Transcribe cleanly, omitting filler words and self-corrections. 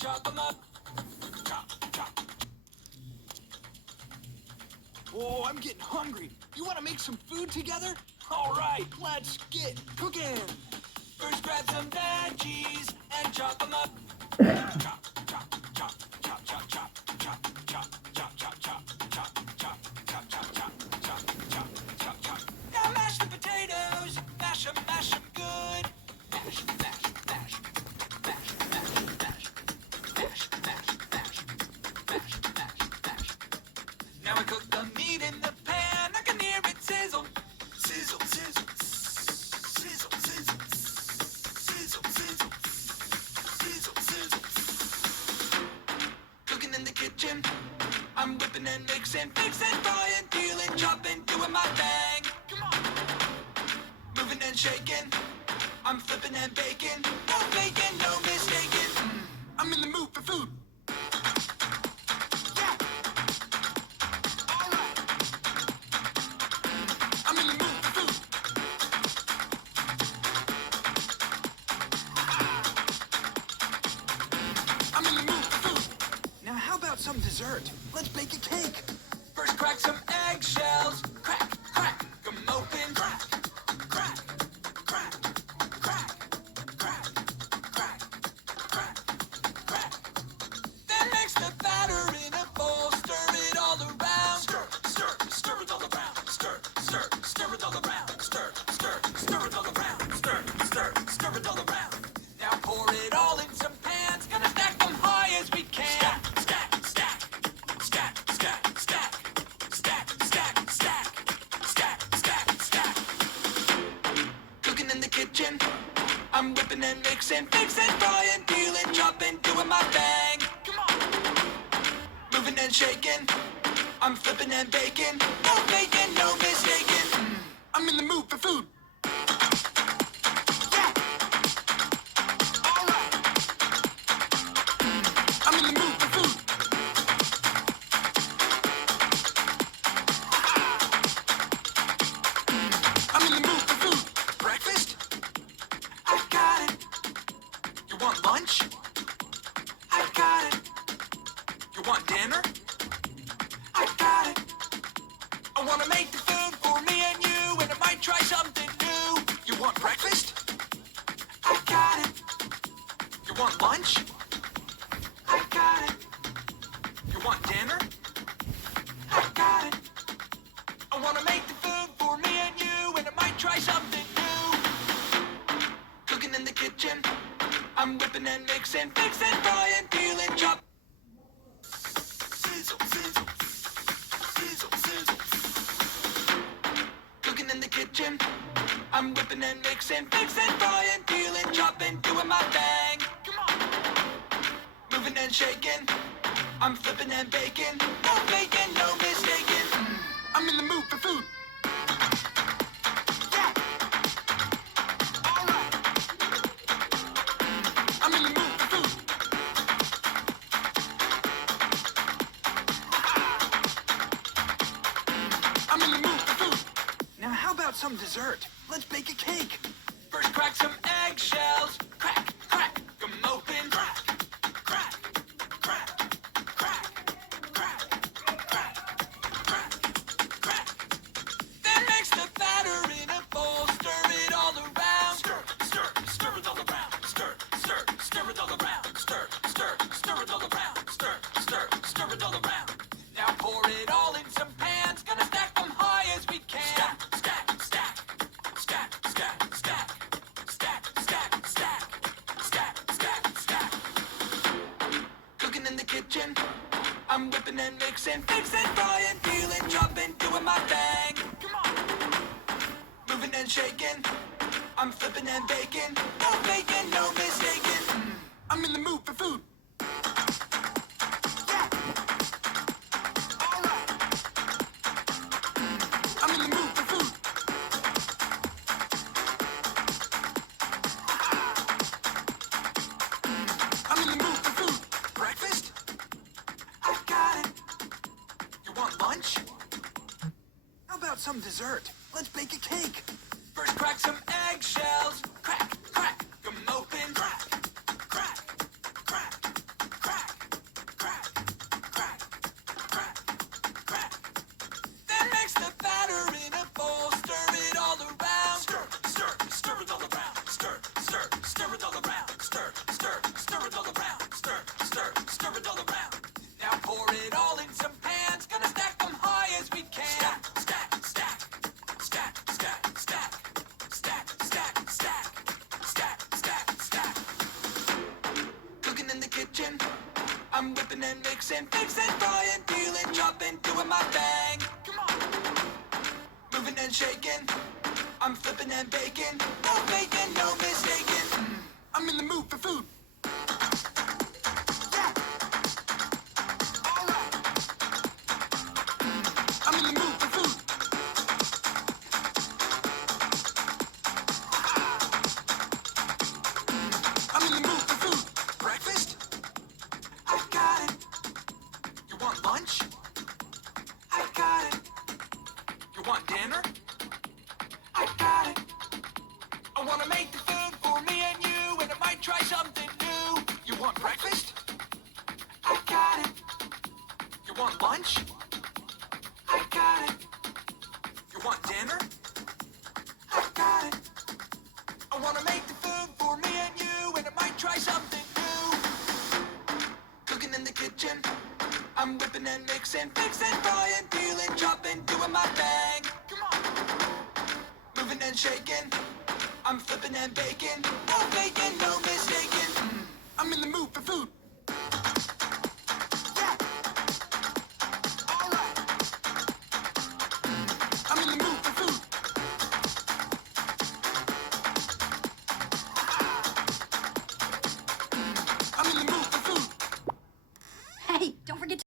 chop them up. Chop, chop. Oh, I'm getting hungry. You want to make some food together? All right, let's get cooking. First, grab some veggies and chop them up. Chop, chop, chop, chop, chop, chop, chop, chop, chop, chop, chop, chop, chop, chop, chop, chop, chop, chop, chop. Now mash the potatoes. Mash them good. Mash, mash, mash, mash, mash, mash, mash, mash, mash, mash, mash, mash. Now I cook the meat in the pan. I can hear it sizzle, sizzle, sizzle, sizzle, sizzle, sizzle, sizzle, sizzle, sizzle. Cooking in the kitchen, I'm whipping and mixing, fixing, frying, peeling, chopping, doing my thing. Come on, moving and shaking, I'm flipping and baking, no faking, no mistaking. I'm in the mood for food. Yeah. All right. I'm in the mood for food. I'm in the mood for food. Now how about some dessert? Let's bake a cake. First crack some eggshells. Crack, crack, come open. Crack, crack, crack, crack, crack, crack, crack, crack. Then mix the batter in a bowl. Stir it all around. Stir, stir, stir it all around. Stir, stir, stir it all around. Stir, stir, stir it all around. Stir, stir, stir it all around. Now pour it all in some pans. Gonna stack them high as we can. Stack, stack, stack, stack, stack, stack, stack, stack, stack, stack, stack, stack. Cooking in the kitchen, I'm whipping and mixing, fixing, frying, peeling, chopping, doing my thing. Come on, moving and shaking, I'm flipping and baking, no faking, no mistaking. I'm in the mood for food. Yeah. All right. I'm in the mood for food. I'm in the mood for food. Breakfast? I got it. You want lunch? I got it. You want dinner? I got it. I want to make the food for me and you, and I might try something new. You want breakfast? I got it. You want lunch? I got it. You want dinner? I got it. I want to make the food for me and you, and I might try something new. Cooking in the kitchen, I'm whipping and mixing, fixing, frying, peeling, chop. Sizzle, sizzle, sizzle, sizzle. Cooking in the kitchen, I'm whipping and mixing, fixing, frying, peeling, chopping, doing my thing. Come on, moving and shaking, I'm flipping and baking, no faking, no mistaking. I'm in the mood for food. Yeah. All right. I'm in the mood for food. I'm in the mood for food. Now how about some dessert? Let's bake a cake. First crack some eggshells. Crack, crack, come open. Crack, crack, crack, crack, crack, crack, crack, crack. Then mix the batter in a bowl. Stir it all around. Stir, stir, stir it all around. Stir, stir, stir it all around. Stir, stir, stir it all around. Stir, stir, stir it all around. Now pour it all in some pans. Gonna stack them high as we can. Stack, stack, stack, stack, stack, stack, stack, stack, stack, stack, stack, stack. Cooking in the kitchen, I'm whipping and mixing, fixing, frying, peeling, chopping, doing my thing. Come on, moving and shaking, I'm flipping and baking, no faking, no mistaking. I'm in the mood for food. Yeah. All right. I'm in the mood for food. I'm in the mood for food. Breakfast? I got it. You want lunch? How about some dessert? Let's bake a cake. First crack some eggshells. Crack, crack, come open. Crack, crack, crack, stir it all around. Now pour it all in some pans. Gonna stack them high as we can. Stack, stack, stack, stack, stack, stack, stack, stack, stack, stack, stack, stack. Cooking in the kitchen, I'm whipping and mixing, fixing, frying, peeling, chopping, doing my thing. Come on. Moving and shaking, I'm flipping and baking, no faking, no mistaking. I'm in the mood for food. Yeah. All right. I'm in the mood for food. I'm in the mood for food. Breakfast? I got it. You want lunch? I got it. You want dinner? I got it. I wanna make the food for me and you, and I might try something new. You want breakfast? I got it. You want lunch? I got it. You want dinner? I got it. I wanna make the food for me and you, and I might try something new. Cooking in the kitchen, I'm whipping and mixing, fixing, frying, peeling, chopping, doing my thing. Come on. Moving and shaking, I'm flipping and baking, no faking, no mistaking. I'm in the mood for food. Yeah. All right. I'm in the mood for food. I'm in the mood for food. Hey, don't forget to